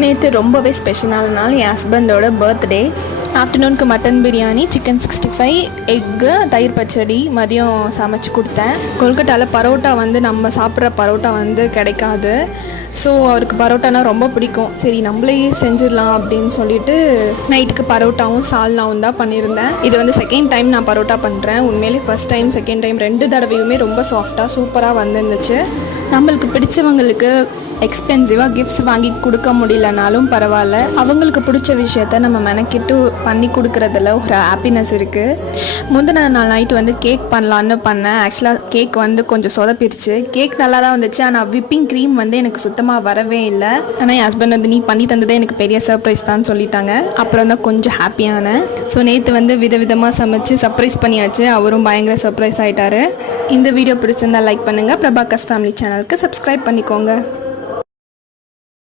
நேற்று ரொம்பவே ஸ்பெஷலான நாள். என் ஹஸ்பண்டோட பர்த்டே. ஆஃப்டர்நூனுக்கு மட்டன் பிரியாணி, சிக்கன் 65, எக்கு, தயிர் பச்சடி மதியம் சமைச்சு கொடுத்தேன். கொல்கட்டாவில் பரோட்டா நம்ம சாப்பிட்ற பரோட்டா கிடைக்காது. ஸோ அவருக்கு பரோட்டானா ரொம்ப பிடிக்கும். சரி நம்மளே செஞ்சிடலாம் அப்படின்னு சொல்லிட்டு நைட்டுக்கு பரோட்டாவும் சால்னாவும் தான் பண்ணியிருந்தேன். இது செகண்ட் டைம் நான் பரோட்டா பண்ணுறேன். உண்மையிலே ஃபஸ்ட் டைம் செகண்ட் டைம் 2 தடவையுமே ரொம்ப சாஃப்டாக சூப்பராக வந்துருந்துச்சு. நம்மளுக்கு பிடிச்சவங்களுக்கு எக்ஸ்பென்சிவாக கிஃப்ட்ஸ் வாங்கி கொடுக்க முடியலனாலும் பரவாயில்ல, அவங்களுக்கு பிடிச்ச விஷயத்த நம்ம மெனக்கிட்டு பண்ணி கொடுக்குறதுல ஒரு ஹாப்பினஸ் இருக்குது. முந்தின நாள் நைட்டு கேக் பண்ணலான்னு பண்ணேன். ஆக்சுவலாக கேக் கொஞ்சம் சொதப்பிடுச்சு. கேக் நல்லா தான் வந்துச்சு, ஆனால் விப்பிங் க்ரீம் எனக்கு சுத்தமாக வரவே இல்லை. ஆனால் என் ஹஸ்பண்ட் நீ பண்ணி தந்ததே எனக்கு பெரிய சர்ப்ரைஸ் தான் சொல்லிட்டாங்க. அப்புறம் தான் கொஞ்சம் ஹாப்பியானேன். ஸோ நேற்று விதவிதமாக சமைச்சு சர்ப்ரைஸ் பண்ணியாச்சு. அவரும் பயங்கர சர்ப்ரைஸ் ஆகிட்டாரு. இந்த வீடியோ பிடிச்சிருந்தா லைக் பண்ணுங்கள். பிரபாகர்ஸ் ஃபேமிலி சேனலுக்கு சப்ஸ்கிரைப் பண்ணிக்கோங்க.